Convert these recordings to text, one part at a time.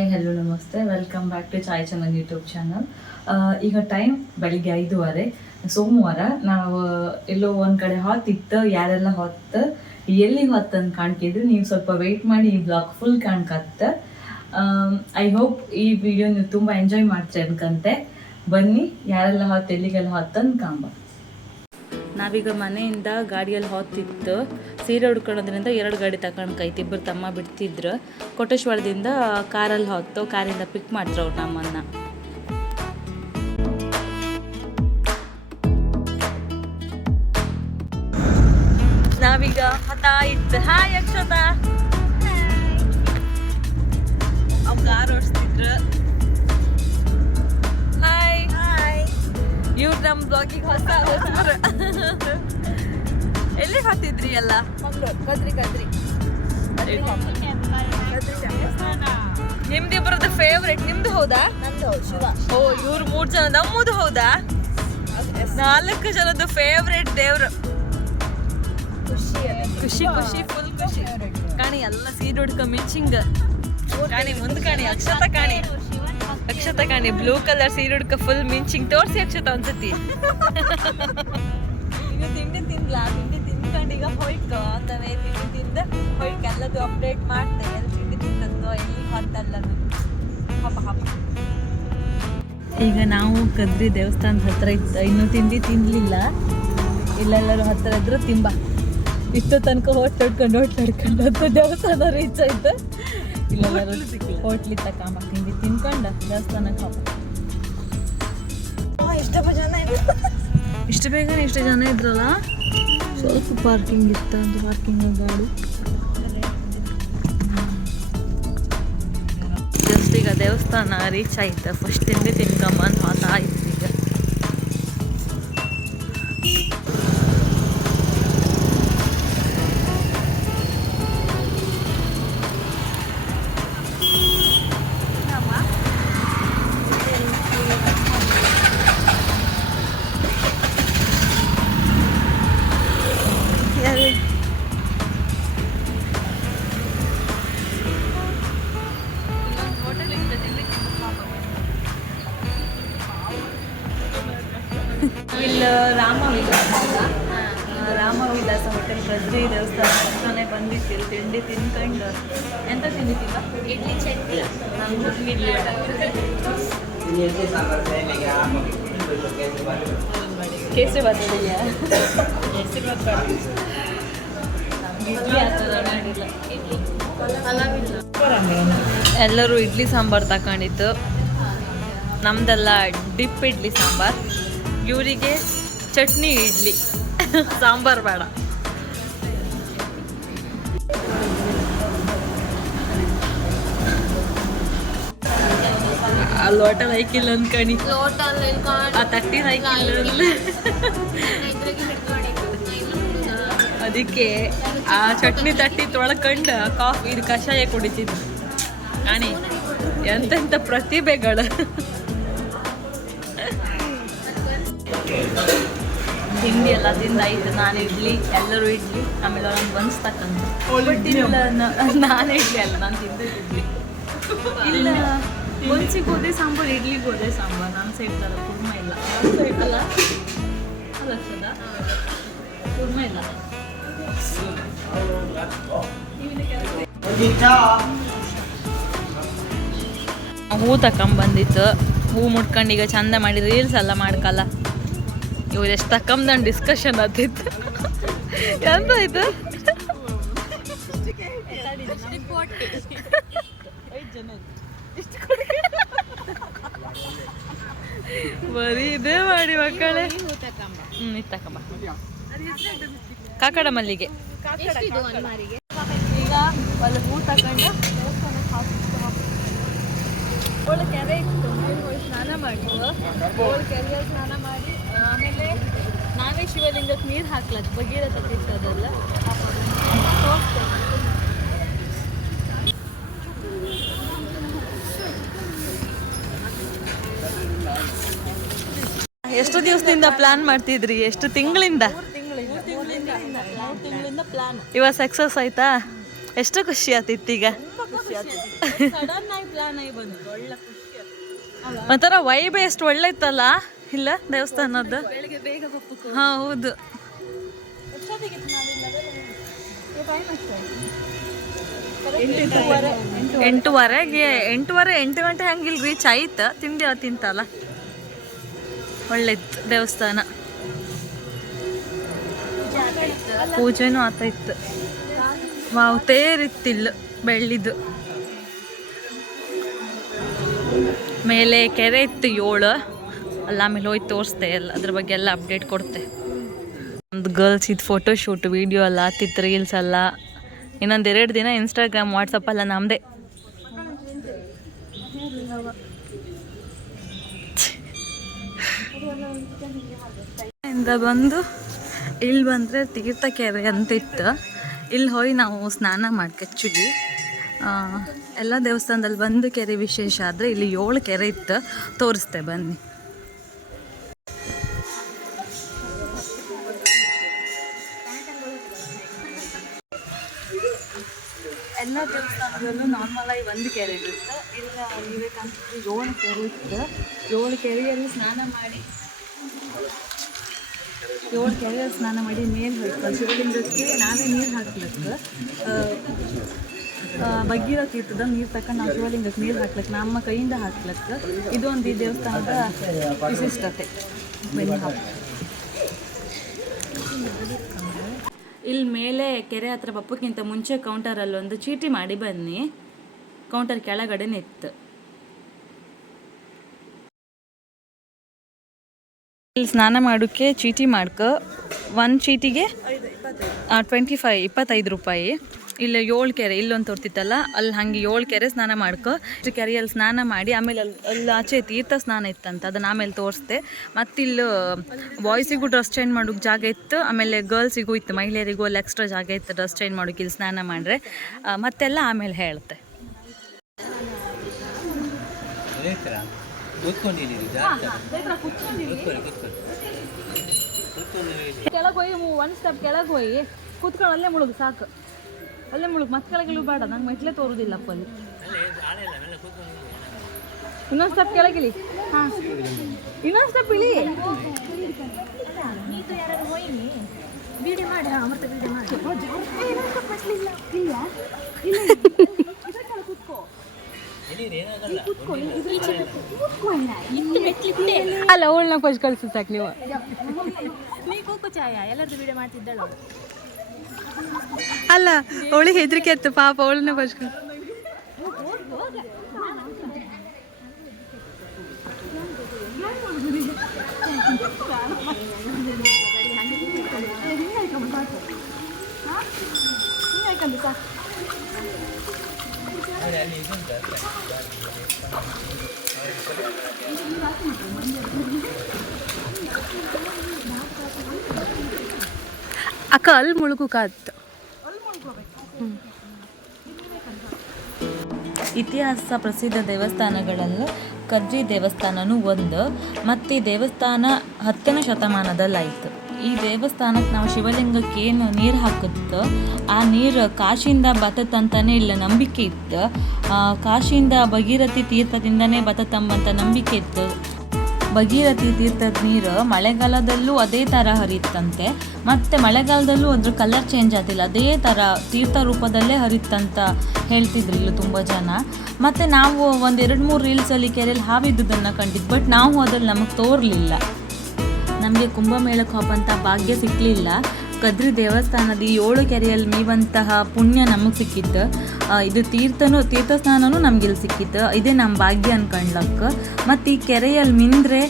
Hi hello ನಮಸ್ತೆ. Welcome back to Chai Chandan YouTube channel ಈಗ time ಬೆಳಿಗ್ಗೆ ಐದೂವರೆ. ಸೋಮವಾರ ನಾವು ಎಲ್ಲೋ ಒಂದು ಕಡೆ ಹೊತ್ತಿತ್ತು ಯಾರೆಲ್ಲ ಹೊತ್ತು ಎಲ್ಲಿ ಹೊತ್ತಂದು ಕಾಣ್ತಿದ್ರು? ನೀವು ಸ್ವಲ್ಪ ವೆಯ್ಟ್ ಮಾಡಿ, ಈ ಬ್ಲಾಗ್ ಫುಲ್ ಕಾಣ್ಕತ್ತ. ಐ ಹೋಪ್ ಈ ವಿಡಿಯೋ ನೀವು ತುಂಬ ಎಂಜಾಯ್ ಮಾಡ್ತೀರಿ ಅನ್ಕಂತೆ. ಬನ್ನಿ, ಯಾರೆಲ್ಲ ಹೊತ್ತು ಎಲ್ಲಿಗೆಲ್ಲ ಹೊತ್ತಂದು ಕಾಂಬ ನಾವೀಗ ಮನೆಯಿಂದ ಗಾಡಿಯಲ್ಲಿ ಹೊತ್ತಿತ್ತು ಸೀರೆ ಉಡ್ಕೊಳ್ಳೋದ್ರಿಂದ ಎರಡು ಗಾಡಿ ತಗೊಂಡ್ಕೈತಿ ಇಬ್ಬರು ತಮ್ಮ ಬಿಡ್ತಿದ್ರು. ಕೋಟೇಶ್ವರದಿಂದ ಕಾರಲ್ಲಿ ಹೊತ್ತು ಕಾರಿಂದ ಪಿಕ್ ಮಾಡ್ತಾರೆ ಅವ್ರು ನಮ್ಮನ್ನ. ನಾವೀಗ ಹತ ಇತ್ತು. ಹಾಯ್ ಅಕ್ಷತಾ ಅವ್ರು ಕಾರ್ ಓಡಿಸ್ತಿದ್ರು. ನಮ್ಮ ಬ್ಲಾಗಿಗೆ ಹೊಸ ಹೊಸಬ್ರು. ಎಲ್ಲಿ ಹತ್ತಿದ್ರಿ ಎಲ್ಲ? ಕದ್ರಿ ಕದ್ರಿ ನಿಮ್ದಿಬ್ಬರದ್ದು ಫೇವ್ರೆಟ್ ನಿಮ್ದು ಹೌದಾ? ನಂದು ಶಿವ. ಓ ಇವ್ರು ಮೂರು ಜನ ನಮ್ಮದು ಹೌದಾ? ನಾಲ್ಕು ಜನದ ಫೇವ್ರೆಟ್ ದೇವ್ರು. ಖುಷಿ ಖುಷಿ ಖುಷಿ ಫುಲ್ ಖುಷಿ. ಕಾಣಿ ಎಲ್ಲ ಸೀರೆ ಉಡ್ಕ ಮಿಂಚಿಂಗ್ ಕಾಣಿ ಮುಂದ್ ಕಾಣಿ ಅಕ್ಷತ ಕಾಣಿ. ಅಕ್ಷತ ಕಾಣಿ ಬ್ಲೂ ಕಲರ್ ಸೀರೆ ಹುಡ್ಕ ಫುಲ್ ಮಿಂಚಿಂಗ್ ತೋರಿಸಿ ಅಕ್ಷತ ಒಂದ್ಸತಿ ಈಗ ತಿಂಡಿ ತಿನ್ಲ ತಿಂಡಿ ತಿನ್ಕೊಂಡು ಈಗ ಹೋಯ್ತು ಅಂತವೇ ತಿಂಡಿ ತಿಂದ ಹೋಯ್ಕ ಎಲ್ಲದು ಅಪ್ಡೇಟ್ ಮಾಡ್ತೆ. ಎಲ್ಲಿ ತಿಂಡಿ ತಿಂದದ್ದು ಎಲ್ಲಿ ಹೊತ್ತಲ್ಲದು ಹಬ್ಬ ಹಬ್ಬ. ಈಗ ನಾವು ಕದ್ರಿ ದೇವಸ್ಥಾನದ ಹತ್ರ ಇದ್ದ ಇನ್ನೂ ತಿಂಡಿ ತಿನ್ಲಿಲ್ಲ. ಇಲ್ಲೆಲ್ಲರೂ ಹತ್ರ ಇದ್ರು ತಿಂಬ. ಇಷ್ಟು ತನಕ ಹೋಟ್ ತಡ್ಕೊಂಡು ಹೋಟ್ ತಡ್ಕೊಂಡು ದೇವಸ್ಥಾನ ರೀಚ್ ಆಯ್ತು. ಇಲ್ಲೆಲ್ಲರೂ ಹೋಟ್ಲಿ ತಕೊಂಬ ತಿಂಡಿ ತಿನ್ಕೊಂಡು ದೇವಸ್ಥಾನಕ್ಕೆ ಹೋಗ ಇಷ್ಟಪ್ಪ ಜನ ಇಷ್ಟು ಬೇಗನೆ ಇಷ್ಟು ಜನ ಇದ್ರಲ್ಲ? ಸ್ವಲ್ಪ ಪಾರ್ಕಿಂಗ್ ಇತ್ತು ಅಂತ ಪಾರ್ಕಿಂಗ್ ಗಾಡಿ ಜಸ್ಟ್ ಈಗ ದೇವಸ್ಥಾನ ರೀಚ್ ಆಯ್ತು. ಫಸ್ಟ್ ತಿಂಡಿ ತಿನ್ಕೊಂಬ ಅಂತ ಮಾತಾಯ್ತು. ಹೋಟೆಲ್ ಕದ್ರಿ ದೇವಸ್ಥಾನ ಹತ್ರನೇ ಬಂದಿತ್ತು ತಿಂಡಿ ತಿನ್ಕೊಂಡು ಎಂತ ತಿಂಡಿ ತಿಂದ? ಇಡ್ಲಿ ಚಟ್ನಿ. ಇಡ್ಲಿ. ಕೇಸರಿ ಬಾತ್ ಇದೆಯಾ? ಕೇಸರಿ ಬಾತ್ ಇಡ್ಲಿ ಆ ಥರ ಮಾಡಿಲ್ಲ. ಎಲ್ಲರೂ ಇಡ್ಲಿ ಸಾಂಬಾರು ತಗೊಂಡಿದ್ದು ನಮ್ದೆಲ್ಲ ಡಿಪ್ ಇಡ್ಲಿ ಸಾಂಬಾರ್. ಇವರಿಗೆ ಚಟ್ನಿ ಇಡ್ಲಿ. ಸಾಂಬಾರ್ ಬೇಡ. ಅಲ್ಲಿ ಲೋಟ ಐಕಿಲ್ಲ ಅಂದ್ಕಣಿ ಲೋಟಲ್ಲಿ ಆ ತಟ್ಟಿ ಹೈಕಿಲ್ಲ ಅದಕ್ಕೆ ಆ ಚಟ್ನಿ ತಟ್ಟಿ ತೊಳ್ಕೊಂಡು ಕಾಫಿ ಇದು ಕಷಾಯ ಕುಡಿತಿದ್ದು. ಕಾಣಿ ಎಂತೆಂಥ ಪ್ರತಿಭೆಗಳು. ತಿಂಡಿ ಎಲ್ಲ ತಿಂದಾಯ್ತು. ನಾನು ಇಡ್ಲಿ ಎಲ್ಲರೂ ಇಡ್ಲಿ ಆಮೇಲೆ ಅವ್ರನ್ನ ಬನ್ಸ್ ನಾನೇ ನಾನು ಇಡ್ಲಿ ಅಲ್ಲ ನಾನು ತಿಂದಿದ್ದು ಇಡ್ಲಿ. ಇಲ್ಲ. ಬನ್ಸಿಗೆ ಗೋಧಿ ಸಾಂಬಾರು, ಇಡ್ಲಿ ಗೋಧಿ ಸಾಂಬಾರು. ನನ್ನ ಸೈಡ್ ತರ ಕುರ್ಮ ಇಲ್ಲ. ನನ್ನ ಸೈಡ್ ಅಲ್ಲ? ಅಲ್ಲ ಅಕ್ಷದ ಕುರ್ಮ ಇಲ್ಲ. ಹೂ ತಕೊಂಬಂದಿತ್ತು ಹೂ ಮುಟ್ಕೊಂಡು ಈಗ ಚಂದ ಮಾಡಿ ರೀಲ್ಸ್ ಎಲ್ಲ ಮಾಡ್ಕಲ್ಲ. ಇವ್ರು ಎಷ್ಟು ತಕೊಂಬಂದು ಡಿಸ್ಕಷನ್ ಆತಿತ್ತು ಎಂತ ಆಯ್ತು ಬರೀ ಇದೇ ಮಾಡಿ ಮಕ್ಕಳೇ. ಹ್ಮ್ ಇತ್ತಕ್ಕಮ್ಮ ಕಾಕಡ ಮಲ್ಲಿಗೆ. ಈಗ ಅಲ್ಲಿ ಹೂ ತಗೊಂಡು ಒಳ್ಳೆ ಕೆರೆ ಇತ್ತು. ಸ್ನಾನ ಮಾಡುವ ಒಳ್ಳೆ ಕೆರೆಯಲ್ಲಿ ಸ್ನಾನ ಮಾಡಿ, ಆಮೇಲೆ ನಾವೇ ಶಿವಲಿಂಗಕ್ಕೆ ನೀರು ಹಾಕ್ಲತ್ತು ಭಗೀರಥ ಕಿತ್ತದೆಲ್ಲ ಎಷ್ಟು ದಿವಸದಿಂದ ಪ್ಲಾನ್ ಮಾಡ್ತಿದ್ರಿ? ಎಷ್ಟು ತಿಂಗಳಿಂದ? ಇವಾಗ ಸಕ್ಸಸ್ ಆಯ್ತಾ? ಎಷ್ಟು ಖುಷಿ ಆತಿತ್ತು ಈಗ ಒಂಥರ ವೈಬ್ ಎಷ್ಟು ಒಳ್ಳೆತ್ತಲ್ಲ? ಇಲ್ಲ ದೇವಸ್ಥಾನದ ಹಾ, ಹೌದು. ಎಂಟೂವರೆಗೆ ಎಂಟೂವರೆ ಎಂಟು ಗಂಟೆ ಹಂಗಿಲ್ ರೀಚ್ ಆಯ್ತು ತಿಂಡಿ ತಿಂತಲ್ಲ? ಒಳ್ಳೆತ್ತು ದೇವಸ್ಥಾನ. ಪೂಜೆನೂ ಆತಾಯ್ತು ವಾವ್, ತೇರಿತ್ತಿಲ್ಲ ಬೆಳ್ಳಿದು. ಮೇಲೆ ಕೆರೆ ಇತ್ತು ಏಳು. ಅಲ್ಲ, ಆಮೇಲೆ ಹೋಗಿ ತೋರಿಸ್ದೆ ಎಲ್ಲ. ಅದ್ರ ಬಗ್ಗೆ ಎಲ್ಲ ಅಪ್ಡೇಟ್ ಕೊಡ್ತೆ. ಒಂದು ಗರ್ಲ್ಸ್ ಇದು ಫೋಟೋ ಶೂಟ್ ವಿಡಿಯೋ ಎಲ್ಲ, ಆತಿತ್ತು ರೀಲ್ಸ್ ಅಲ್ಲ ಇನ್ನೊಂದು ಎರಡು ದಿನ ಇನ್ಸ್ಟಾಗ್ರಾಮ್ ವಾಟ್ಸಪ್ಪಲ್ಲ ನಮ್ಮದೇ ಇಂದ ಬಂದು ಇಲ್ಲಿ ಬಂದರೆ ತೀರ್ಥಕೆರೆ ಅಂತ ಇತ್ತು ಇಲ್ಲಿ ಹೋಗಿ ನಾವು ಸ್ನಾನ ಮಾಡ್ಕೊಚ್ಚಿದ್ವಿ. ಎಲ್ಲ ದೇವಸ್ಥಾನದಲ್ಲಿ ಒಂದು ಕೆರೆ ವಿಶೇಷ ಆದರೆ ಇಲ್ಲಿ ಏಳು ಕೆರೆ ಇತ್ತು. ತೋರಿಸ್ತೆ ಬನ್ನಿ. ಎಲ್ಲ ದೇವಸ್ಥಾನದಲ್ಲೂ ನಾರ್ಮಲ್ ಆಗಿ ಒಂದು ಕೆರೆ ಇರುತ್ತೆ. ಇಲ್ಲ ವಿವೇಕಾನಂದ ಏಳು ಕೆರೆ ಇತ್ತು. ಏಳು ಕೆರೆಯಲ್ಲಿ ಸ್ನಾನ ಮಾಡಿ ಏಳು ಕೆರೆಯ ಸ್ನಾನ ಮಾಡಿ ಮೇಲೆ ಹೋಯ್ತು ಶಿವಲಿಂಗಕ್ಕೆ ನಾವೇ ನೀರು ಹಾಕ್ಲಿಕ್ಕೆ ಬಗ್ಗಿರೋ ತೀರ್ಥದ ನೀರು ತಕೊಂಡು ನಾವು ಶಿವಲಿಂಗಕ್ಕೆ ನೀರು ಹಾಕ್ಲಿಕ್ಕೆ, ನಮ್ಮ ಕೈಯಿಂದ ಹಾಕ್ಲಿಕ್ಕೆ ಇದೊಂದು ಈ ದೇವಸ್ಥಾನದ ವಿಶಿಷ್ಟತೆ. ಇಲ್ಲಿ ಮೇಲೆ ಕೆರೆ ಹತ್ರ ಬಪ್ಪಕ್ಕಿಂತ ಮುಂಚೆ ಕೌಂಟರಲ್ಲಿ ಒಂದು ಚೀಟಿ ಮಾಡಿ ಬನ್ನಿ. ಕೌಂಟರ್ ಕೆಳಗಡೆ ನಿತ್ತು ಇಲ್ಲಿ ಸ್ನಾನ ಮಾಡೋಕ್ಕೆ ಚೀಟಿ ಮಾಡ್ಕ ಒಂದು ಚೀಟಿಗೆ ಟ್ವೆಂಟಿ ಫೈ ಇಪ್ಪತ್ತೈದು ರೂಪಾಯಿ. ಇಲ್ಲ ಏಳು ಕೆರೆ ಇಲ್ಲೊಂದು ತೋರ್ತಿತ್ತಲ್ಲ ಅಲ್ಲಿ ಹಾಗೆ ಏಳು ಕೆರೆ ಸ್ನಾನ ಮಾಡ್ಕೊ ಇಷ್ಟು ಕೆರೆಯಲ್ಲಿ ಸ್ನಾನ ಮಾಡಿ ಆಮೇಲೆ ಅಲ್ಲಿ ಅಲ್ಲಿ ಆಚೆ ತೀರ್ಥ ಸ್ನಾನ ಇತ್ತಂತ ಅದನ್ನ ಆಮೇಲೆ ತೋರಿಸ್ದೆ. ಮತ್ತು ಇಲ್ಲಿ ಬಾಯ್ಸಿಗೂ ಡ್ರೆಸ್ ಚೇಂಜ್ ಮಾಡೋಕ್ಕೆ ಜಾಗ ಇತ್ತು ಆಮೇಲೆ ಗರ್ಲ್ಸಿಗೂ ಇತ್ತು ಮಹಿಳೆಯರಿಗೂ ಅಲ್ಲಿ ಎಕ್ಸ್ಟ್ರಾ ಜಾಗ ಇತ್ತು ಡ್ರೆಸ್ ಚೇಂಜ್ ಮಾಡೋಕ್ಕೆ ಇಲ್ಲಿ ಸ್ನಾನ ಮಾಡ್ರೆ. ಆ, ಮತ್ತೆಲ್ಲ ಆಮೇಲೆ ಹೇಳುತ್ತೆ ಕೆಳಗೆ ಹೋಗಿ ಒಂದು ಸ್ಟೆಪ್ ಕೆಳಗೆ ಹೋಗಿ ಕೂತ್ಕೊಂಡು ಅಲ್ಲೇ ಮುಳುಗು ಸಾಕು. ಅಲ್ಲೇ ಮುಳುಗು ಮತ್ತೆ ಕೆಳಗಿಳು ಬೇಡ. ನಂಗೆ ಮೆಟ್ಲೆ ತೋರುದಿಲ್ಲಪ್ಪ ಅಲ್ಲಿ. ಇನ್ನೊಂದು ಸ್ಟೆಪ್ ಕೆಳಗಿಳಿ ಹಾಂ. ಇನ್ನೊಂದು ಸ್ಟೆಪ್ ಇಳಿ. ಮಾಡಿ ಅಮೃತ ಮಾಡಿ. ಅಲ್ಲ. ಅವಳನ್ನ ಕೊಚ್ಚ ಕಳ್ಸಿ ಸಾಕು ನೀವು. ನೀ ಕೂಕು ಚಾಯ ಎಲ್ಲರದ್ದು ವಿಡಿಯೋ ಮಾಡ್ತಿದ್ದಳು? ಅಲ್ಲ ಅವಳಿಗೆ ಹೆದರಿಕೆ ಇತ್ತು ಪಾಪ ಅವಳನ್ನ ಫಸ್ಟ್ ಅಕ್ಕ ಅಲ್ಲಿ ಮುಳುಗುಕಾತ್ ಇತಿಹಾಸ ಪ್ರಸಿದ್ಧ ದೇವಸ್ಥಾನಗಳಲ್ಲೂ ಕರ್ಜಿ ದೇವಸ್ಥಾನನೂ ಒಂದು, ಮತ್ತು ಈ ದೇವಸ್ಥಾನ ಹತ್ತನೇ ಶತಮಾನದಲ್ಲಾಯಿತು ಈ ದೇವಸ್ಥಾನಕ್ಕೆ ನಾವು ಶಿವಲಿಂಗಕ್ಕೆ ಏನು ನೀರು ಹಾಕುತ್ತೋ, ಆ ನೀರು ಕಾಶಿಯಿಂದ ಬತ್ತಂತಾನೆ ಇಲ್ಲ ನಂಬಿಕೆ ಇತ್ತು. ಕಾಶಿಯಿಂದ ಭಗೀರಥಿ ತೀರ್ಥದಿಂದನೇ ಅಂತ ನಂಬಿಕೆ ಇತ್ತು. ಭಗೀರಥಿ ತೀರ್ಥದ ನೀರು ಮಳೆಗಾಲದಲ್ಲೂ ಅದೇ ಥರ ಹರಿಯುತ್ತಂತೆ. ಮತ್ತು ಮಳೆಗಾಲದಲ್ಲೂ ಅದ್ರ ಕಲರ್ ಚೇಂಜ್ ಆಗಿಲ್ಲ ಅದೇ ಥರ ತೀರ್ಥ ರೂಪದಲ್ಲೇ ಹರಿತಂತ ಹೇಳ್ತಿದ್ರು ಇಲ್ಲಿ ತುಂಬ ಜನ. ಮತ್ತು ನಾವು ಒಂದು ಎರಡು ಮೂರು ರೀಲ್ಸಲ್ಲಿ ಕೆರೆಯಲ್ಲಿ ಹಾವಿದ್ದುದನ್ನು ಕಂಡಿದ್ದು ಬಟ್ ನಾವು ಅದ್ರಲ್ಲಿ ನಮಗೆ ತೋರಲಿಲ್ಲ. ನಮಗೆ ಕುಂಭಮೇಳಕ್ಕೆ ಹೋಗಂಥ ಭಾಗ್ಯ ಸಿಕ್ಕಲಿಲ್ಲ ಕದ್ರಿ ದೇವಸ್ಥಾನದ ಏಳು ಕೆರೆಯಲ್ಲಿ ಮೀವಂತಹ ಪುಣ್ಯ ನಮಗೆ ಸಿಕ್ಕಿತ್ತು. ಇದು ತೀರ್ಥನು, ತೀರ್ಥಸ್ನಾನನೂ ನಮ್ಗೆ ಇಲ್ಲಿ ಸಿಕ್ಕಿತ್ತು. ಇದೇ ನಮ್ಮ ಭಾಗ್ಯ ಅನ್ಕೊಂಡ್ಲಕ್ಕ. ಮತ್ತು ಈ ಕೆರೆಯಲ್ಲಿ ಮಿಂದ್ರೆ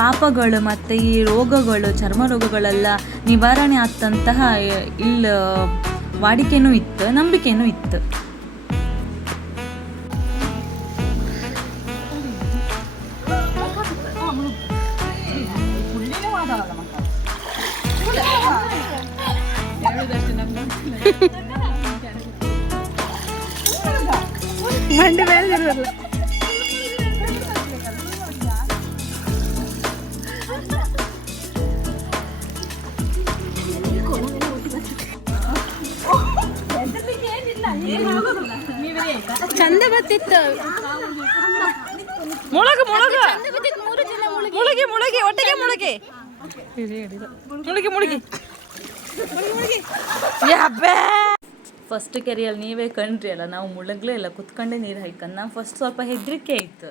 ಪಾಪಗಳು ಮತ್ತು ಈ ರೋಗಗಳು, ಚರ್ಮ ರೋಗಗಳೆಲ್ಲ ನಿವಾರಣೆ ಆಗ್ತಂತಹ ಇಲ್ಲಿ ವಾಡಿಕೆನೂ ಇತ್ತು, ನಂಬಿಕೆನೂ ಇತ್ತು. ಮಂಡಿ ಮೇಲೆ ಚಂದ ಬರ್ತಿತ್ತು ಮುಳಗ ಮುಳಗ ಚಂದ ಬರ್ತಿತ್ತು ಮೂರು ಜನ ಮುಳುಗಿ ಮುಳುಗಿ ಮುಳುಗಿ ಒಟ್ಟಿಗೆ ಮುಳುಗಿ ಮುಳುಗಿ ಮುಳುಗಿ ಫಸ್ಟ್ ಕೆರೆಯಲ್ಲಿ ನೀವೇ ಕಂಡ್ರಿ ಅಲ್ಲ, ನಾವು ಮುಳುಗ್ಲೇ ಇಲ್ಲ, ಕುತ್ಕೊಂಡೆ ನೀರು ಹಾಯ್ಕೊಂಡು. ನಾವು ಫಸ್ಟ್ ಸ್ವಲ್ಪ ಹೆದರಿಕೆ ಇತ್ತು.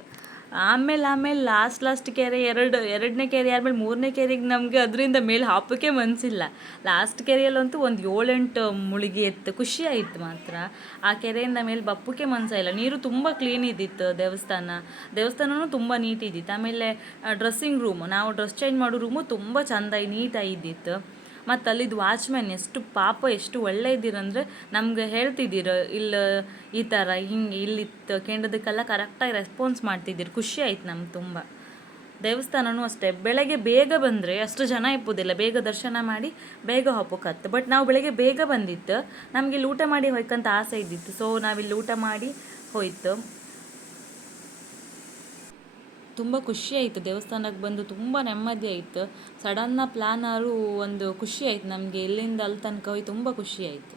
ಆಮೇಲೆ ಆಮೇಲೆ ಲಾಸ್ಟ್ ಲಾಸ್ಟ್ ಕೆರೆ ಎರಡು, ಎರಡನೇ ಕೆರೆ ಆದಮೇಲೆ ಮೂರನೇ ಕೆರೆಗೆ ನಮಗೆ ಅದರಿಂದ ಮೇಲೆ ಹಾಪಕ್ಕೆ ಮನಸ್ಸಿಲ್ಲ ಲಾಸ್ಟ್ ಕೆರೆಯಲ್ಲಂತೂ ಒಂದು ಏಳೆಂಟು ಮುಳುಗಿ ಇತ್ತು ಖುಷಿ ಆಯಿತು ಮಾತ್ರ. ಆ ಕೆರೆಯಿಂದ ಮೇಲೆ ಬಪ್ಪಕ್ಕೆ ಮನಸ್ಸಾಯಿಲ್ಲ ನೀರು ತುಂಬ ಕ್ಲೀನ್ ಇದ್ದಿತ್ತು ದೇವಸ್ಥಾನ. ದೇವಸ್ಥಾನವೂ ತುಂಬ ನೀಟ್ ಇದ್ದಿತ್ತು. ಆಮೇಲೆ ಡ್ರೆಸ್ಸಿಂಗ್ ರೂಮು ನಾವು ಡ್ರೆಸ್ ಚೇಂಜ್ ಮಾಡೋ ರೂಮು ತುಂಬ ಚೆಂದ, ನೀಟಾಗಿ ಇದ್ದಿತ್ತು. ಮತ್ತು ಅಲ್ಲಿದ್ದು ವಾಚ್ಮ್ಯಾನ್ ಎಷ್ಟು ಪಾಪ, ಎಷ್ಟು ಒಳ್ಳೆ ನಮ್ಗೆ ಹೇಳ್ತಿದ್ದೀರ, ಇಲ್ಲ ಈ ಥರ ಹಿಂಗೆ ಇಲ್ಲಿತ್ತು ಕೇಂದ್ರದಕ್ಕೆಲ್ಲ ಕರೆಕ್ಟಾಗಿ ರೆಸ್ಪಾನ್ಸ್ ಮಾಡ್ತಿದ್ದೀರಿ. ಖುಷಿ ಆಯ್ತು ನಮ್ಗೆ ತುಂಬ. ದೇವಸ್ಥಾನನೂ ಅಷ್ಟೇ. ಬೆಳಗ್ಗೆ ಬೇಗ ಬಂದರೆ ಅಷ್ಟು ಜನ ಇಪ್ಪುದಿಲ್ಲ. ಬೇಗ ದರ್ಶನ ಮಾಡಿ, ಬೇಗ ಹೋಗ್ಬೇಕತ್ತು ಬಟ್ ನಾವು ಬೆಳಗ್ಗೆ ಬೇಗ ಬಂದಿತ್ತು. ನಮಗೆ ಇಲ್ಲಿ ಊಟ ಮಾಡಿ ಹೋಯ್ಕಂತ ಆಸೆ ಇದ್ದಿತ್ತು. ಸೊ ನಾವಿಲ್ಲಿ ಊಟ ಮಾಡಿ ಹೋಯ್ತು. ತುಂಬ ಖುಷಿ ಆಯಿತು. ದೇವಸ್ಥಾನಕ್ಕೆ ಬಂದು ತುಂಬ ನೆಮ್ಮದಿ ಆಯಿತು. ಸಡನ್ನ ಪ್ಲ್ಯಾನ್ ಆರು ಒಂದು ಖುಷಿ ಆಯ್ತು ನಮಗೆ. ಇಲ್ಲಿಂದ ಅಲ್ಲಿ ತನಕ ಹೋಗಿ ತುಂಬ ಖುಷಿ ಆಯಿತು.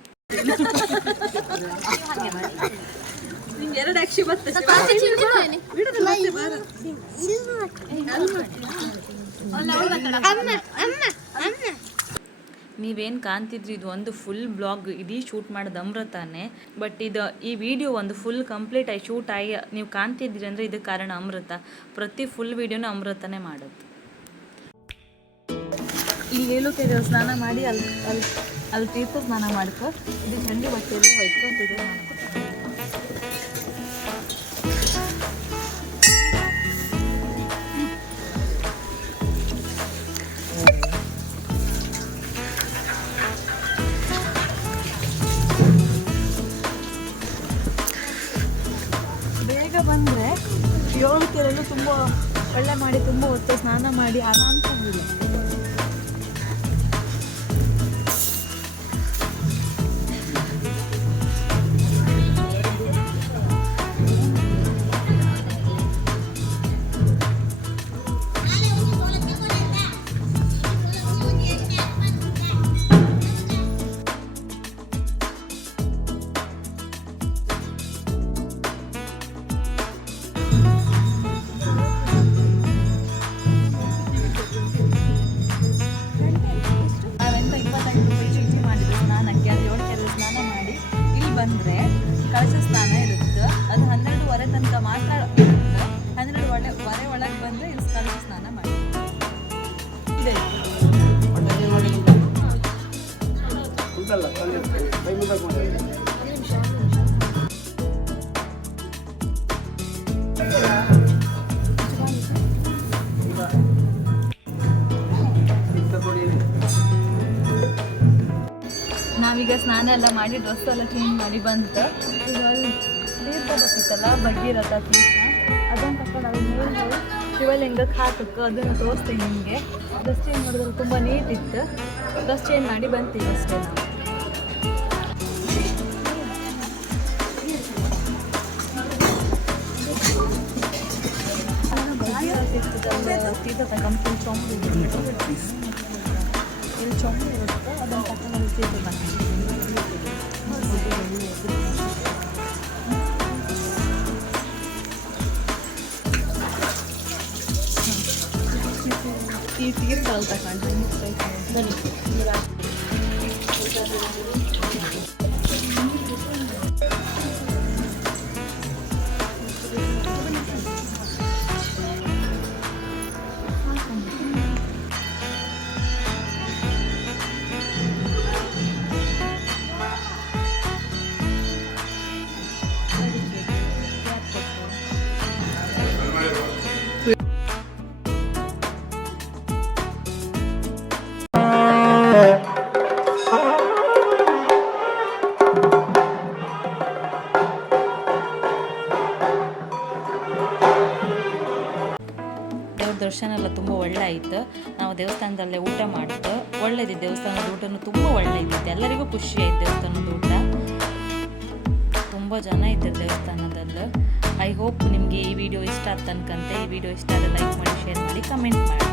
ನೀವೇನು ಕಾಣ್ತಿದ್ರಿ, ಇದು ಒಂದು ಫುಲ್ ಬ್ಲಾಗ್ ಇಡೀ ಶೂಟ್ ಮಾಡೋದು ಅಮೃತಾನೆ ಬಟ್ ಇದು, ಈ ವಿಡಿಯೋ ಒಂದು ಫುಲ್ ಕಂಪ್ಲೀಟ್ ಆಗಿ ಶೂಟ್ ಆಗಿ ನೀವು ಕಾಣ್ತಿದ್ದೀರಿ ಅಂದರೆ ಇದಕ್ಕೆ ಕಾರಣ ಅಮೃತ ಪ್ರತಿ ಫುಲ್ ವಿಡಿಯೋನ ಅಮೃತನೇ ಮಾಡೋದು. ಇಲ್ಲಿ ಏಳು ಕೆರೆ ಸ್ನಾನ ಮಾಡಿ, ಅಲ್ಲಿ ಅಲ್ಲಿ ಅಲ್ಲಿ ತೀರ್ಥ ಸ್ನಾನ ಮಾಡ್ಕೊ. ಇದು ಚಂಡಿ ಬಟ್ಟೆಯಲ್ಲಿ ಹೊಯ್ಕೊಂತಿದೆ. ತುಂಬ ಒಳ್ಳೆ ಮಾಡಿ ತುಂಬ ಹೊತ್ತು ಸ್ನಾನ ಮಾಡಿ ನಾವೆಂತ ನಾವೀಗ ಸ್ನಾನ ಎಲ್ಲ ಮಾಡಿ ಡ್ರೆಸ್ ಎಲ್ಲ ಚೇಂಜ್ ಮಾಡಿ ಬಂತು. ಈಗ ಅಲ್ಲಿ ತೀರ್ಥ ಬರ್ತಿತ್ತಲ್ಲ ಭಗೀರಥ ತೀರ್ಥ. ಅದನ್ನು ತಕೊಂಡು ಶಿವಲಿಂಗಕ್ಕೆ ಹಾಕಕ್ಕೆ ಅದನ್ನು ತೋರಿಸ್ತೀನಿ ನಿಮಗೆ. ಡ್ರೆಸ್ ಚೇಂಜ್ ಮಾಡಿದ್ರೆ ತುಂಬ ನೀಟ್ ಇತ್ತು. ಡ್ರೆಸ್ ಚೇಂಜ್ ಮಾಡಿ ಬಂತೀವಿ ಅಷ್ಟೇ ನಾವು. ತೀರ್ಥ ತಗೊಂಡು. ಚೊಂಬು ಇಲ್ಲಿ ಚೊಂಬು ಇರುತ್ತೆ ಅದನ್ನು ತಕೊಂಡು ಅಲ್ಲಿ ತೀರ್ಥ ತಗೊಂಡು ಈ ತೀರ್ಥ ಅಲ್ಲಿ ತಗೊಂಡು ಬನ್ನಿ ದೇವ್ರ ದರ್ಶನ ಎಲ್ಲ ತುಂಬ ಒಳ್ಳೆ ಆಯಿತು ನಾವು ದೇವಸ್ಥಾನದಲ್ಲೇ ಊಟ ಮಾಡಿದ್ದು. ಒಳ್ಳೇದು ದೇವಸ್ಥಾನದ ಊಟನೂ ತುಂಬ ಒಳ್ಳೆ ಇದ್ದಿತ್ತು ಎಲ್ಲರಿಗೂ ಖುಷಿ ಆಯ್ತು ದೇವಸ್ಥಾನದ ಊಟ. ತುಂಬ ಜನ ಇದ್ದರು ದೇವಸ್ಥಾನದಲ್ಲಿ. ಐ ಹೋಪ್ ನಿಮಗೆ ಈ ವಿಡಿಯೋ ಇಷ್ಟ ಆಯ್ತು ಅನ್ಕಂತೆ ಈ ವಿಡಿಯೋ ಇಷ್ಟ ಆದರೆ ಲೈಕ್ ಮಾಡಿ ಶೇರ್ ಮಾಡಿ ಕಮೆಂಟ್ ಮಾಡಿ.